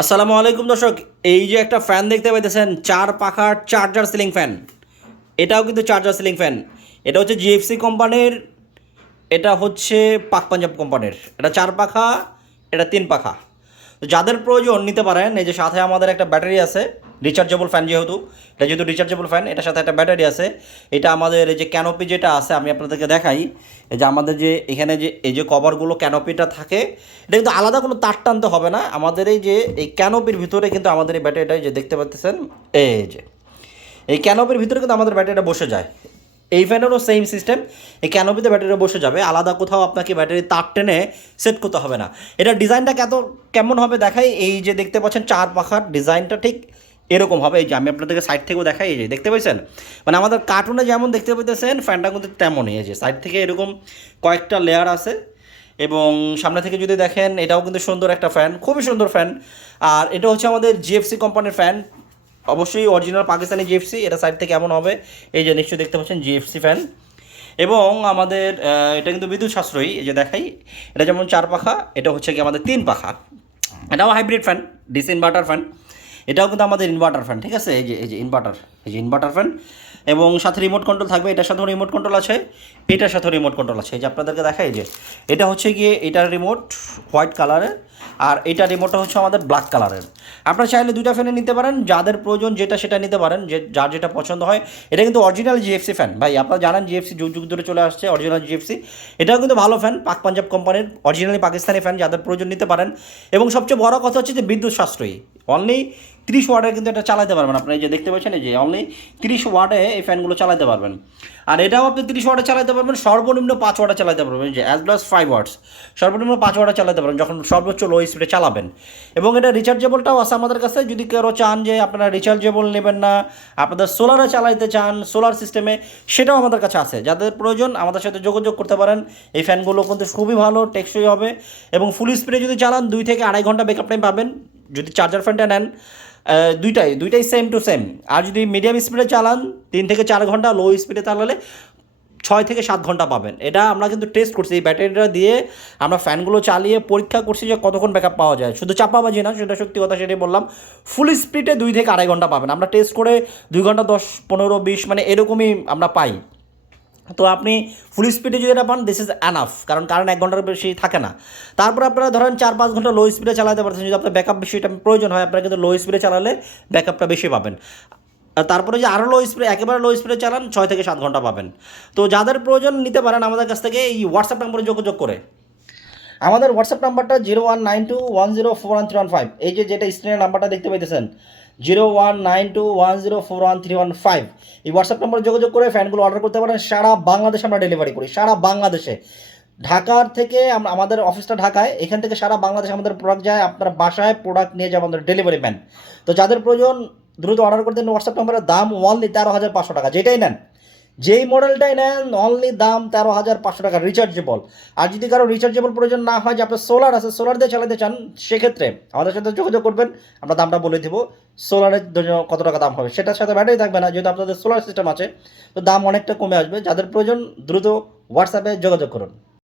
আসসালামু আলাইকুম দর্শক। এই যে একটা ফ্যান দেখতে পাইতেছেন, চার পাখার চার্জার সিলিং ফ্যান। এটাও কিন্তু চার্জার সিলিং ফ্যান। এটা হচ্ছে জিএফসি কোম্পানির, এটা হচ্ছে পাক পাঞ্জাব কোম্পানির। এটা চার পাখা, এটা তিন পাখা। তো যাদের প্রয়োজন নিতে পারেন। এই যে সাথে আমাদের একটা ব্যাটারি আছে, রিচার্জেবল ফ্যান। যেহেতু রিচার্জেবল ফ্যান, এটার সাথে একটা ব্যাটারি আছে। এটা আমাদের এই যে ক্যানোপি যেটা আছে, আমি আপনাদেরকে দেখাই। এই যে আমাদের যে এখানে যে এই যে কভারগুলো ক্যানোপিটা থাকে, এটা কিন্তু আলাদা কোনো তার টানতে হবে না। আমাদের এই যে এই ক্যানোপির ভিতরে কিন্তু আমাদের এই ব্যাটারিটা যে দেখতে পাচ্ছেন, এই যে এই ক্যানোপির ভিতরে কিন্তু আমাদের ব্যাটারিটা বসে যায়। এই ফ্যানেরও সেম সিস্টেম, এই ক্যানোপিতে ব্যাটারি বসে যাবে, আলাদা কোথাও আপনাকে ব্যাটারি তার টেনে সেট করতে হবে না। এটা ডিজাইনটা কেমন হবে দেখাই। এই যে দেখতে পাচ্ছেন চার পাখার ডিজাইনটা ঠিক এরকম হবে। এই যে আমি আপনাদেরকে সাইড থেকেও দেখাই, এই যে দেখতে পাচ্ছেন, মানে আমাদের কার্টুনে যেমন দেখতে পাইতেছেন ফ্যানটা কিন্তু তেমনই। এই যে সাইড থেকে এরকম কয়েকটা লেয়ার আছে, এবং সামনে থেকে যদি দেখেন এটাও কিন্তু সুন্দর একটা ফ্যান, খুবই সুন্দর ফ্যান। আর এটা হচ্ছে আমাদের জিএফসি কোম্পানির ফ্যান, অবশ্যই অরিজিনাল পাকিস্তানি জিএফসি। এটা সাইড থেকে এমন হবে, এই যে নিশ্চয়ই দেখতে পাচ্ছেন জিএফসি ফ্যান। এবং আমাদের এটা কিন্তু বিদ্যুৎ সাশ্রয়ী। এই যে দেখাই, এটা যেমন চার পাখা, এটা হচ্ছে কি আমাদের তিন পাখা। এটাও hybrid fan, DC inverter fan. এটাও কিন্তু আমাদের ইনভার্টার ফ্যান, ঠিক আছে। এই যে ইনভার্টার ফ্যান, এবং সাথে রিমোট কন্ট্রোল থাকবে। এটার সাথেও রিমোট কন্ট্রোল আছে, এটার সাথেও রিমোট কন্ট্রোল আছে। এই যে আপনাদেরকে দেখাই, যে এটা হচ্ছে গিয়ে এটার রিমোট হোয়াইট কালারের, আর এটা রিমোটটা হচ্ছে আমাদের ব্ল্যাক কালারের। আপনারা চাইলে দুইটা ফ্যানে নিতে পারেন, যাদের প্রয়োজন যেটা সেটা নিতে পারেন, যে যার যেটা পছন্দ হয়। এটা কিন্তু অরিজিনাল জিএফসি ফ্যান ভাই, আপনারা জানেন জিএফসি যুগ যুগ ধরে চলে আসছে, অরিজিনাল জিএফসি। এটাও কিন্তু ভালো ফ্যান, পাক পাঞ্জাব কোম্পানির অরিজিনালি পাকিস্তানি ফ্যান, যাদের প্রয়োজন নিতে পারেন। এবং সবচেয়ে বড় কথা হচ্ছে যে বিদ্যুৎ সাশ্রয়ী, অনলি 30 ওয়াটে কিন্তু এটা চালাতে পারবেন। আপনারা এই যে দেখতে পাচ্ছেন, এই যে অনলি 30 ওয়াটে এই ফ্যানগুলো চালাতে পারবেন। আর এটাও আপনি 30 ওয়াটে চালাতে পারবেন, সর্বনিম্ন 5 ওয়াটে চালাতে পারবেন। যে অ্যাজ প্লাস 5 ওয়াটস, সর্বনিম্ন 5 ওয়াটে চালাতে পারবেন যখন সর্বোচ্চ লো স্পিডে চালাবেন। এবং এটা রিচার্জেবলটাও আছে আমাদের কাছে। যদি কেউ চান যে আপনারা রিচার্জেবল নেবেন না, আপনাদের সোলারে চালাইতে চান, সোলার সিস্টেমে, সেটাও আমাদের কাছে আছে। যাদের প্রয়োজন আমাদের সাথে যোগাযোগ করতে পারেন। এই ফ্যানগুলো কিন্তু খুবই ভালো, টেকসই হবে, এবং ফুল স্পিডে যদি চালান 2 থেকে 2.5 ঘন্টা ব্যাকআপ টাইম পাবেন। যদি চার্জার ফ্যানটা নেন, দুইটাই সেম টু সেম। আর যদি মিডিয়াম স্পিডে চালান 3 থেকে 4 ঘন্টা, লো স্পিডে চালালে 6 থেকে 7 ঘন্টা পাবেন। এটা আমরা কিন্তু টেস্ট করছি, এই ব্যাটারিটা দিয়ে আমরা ফ্যানগুলো চালিয়ে পরীক্ষা করছি যে কতক্ষণ ব্যাকআপ পাওয়া যায়। শুধু চাপাবাজি না, সেটা সত্যি কথা, সেটাই বললাম। ফুল স্পিডে 2 থেকে 2.5 ঘন্টা পাবেন। আমরা টেস্ট করে 2 ঘন্টা 10, 15, 20 মানে এরকমই আমরা পাই। তো আপনি ফুল স্পিডে যদি এটা পান, দিস ইজ অ্যানাফ, কারণ কারেন্ট 1 ঘন্টার বেশি থাকে না। তারপর আপনারা ধরেন 4-5 ঘন্টা লো স্পিডে চালাতে পারছেন। যদি আপনার ব্যাকআপ বেশি এটা প্রয়োজন হয়, আপনারা কিন্তু লো স্পিডে চালালে ব্যাকআপটা বেশি পাবেন। আর তারপরে যে আরও লো স্পিডে, একেবারে লো স্পিডে চালান, 6 থেকে 7 ঘন্টা পাবেন। তো যাদের প্রয়োজন নিতে পারেন আমাদের কাছ থেকে এই হোয়াটসঅ্যাপ নম্বরে যোগাযোগ করে। আমাদের হোয়াটসঅ্যাপ নাম্বারটা 019210413115। এই যে যেটা স্ক্রিনের নাম্বারটা দেখতে পাইতেছেন, 019210413115, এই হোয়াটসঅ্যাপ নম্বরে যোগাযোগ করে ফ্যানগুলো অর্ডার করতে পারেন। সারা বাংলাদেশে আমরা ডেলিভারি করি, সারা বাংলাদেশে। ঢাকার থেকে আমাদের অফিসটা ঢাকায়, এখান থেকে সারা বাংলাদেশে আমাদের প্রোডাক্ট যায়, আপনার বাসায় প্রোডাক্ট নিয়ে যাবো আমাদের ডেলিভারি ম্যান। তো যাদের প্রয়োজন দ্রুত অর্ডার করতে হোয়াটসঅ্যাপ নম্বরের দাম অনলি 13,500 টাকা। যেটাই নেন, যেই মডেলটাই নেন, অনলি দাম 13,500 টাকা রিচার্জেবল। আর যদি কারো রিচার্জেবল প্রয়োজন না হয়, যে আপনার সোলার আছে, সোলার দিয়ে চালাতে চান, সেক্ষেত্রে আমাদের সাথে যোগাযোগ করবেন, আমরা দামটা বলে দেবো। সোলারের জন্য কত টাকা দাম হবে, সেটার সাথে ব্যাটারি থাকবে না, যেহেতু আপনাদের সোলার সিস্টেম আছে, তো দাম অনেকটা কমে আসবে। যাদের প্রয়োজন দ্রুত হোয়াটসঅ্যাপে যোগাযোগ করুন।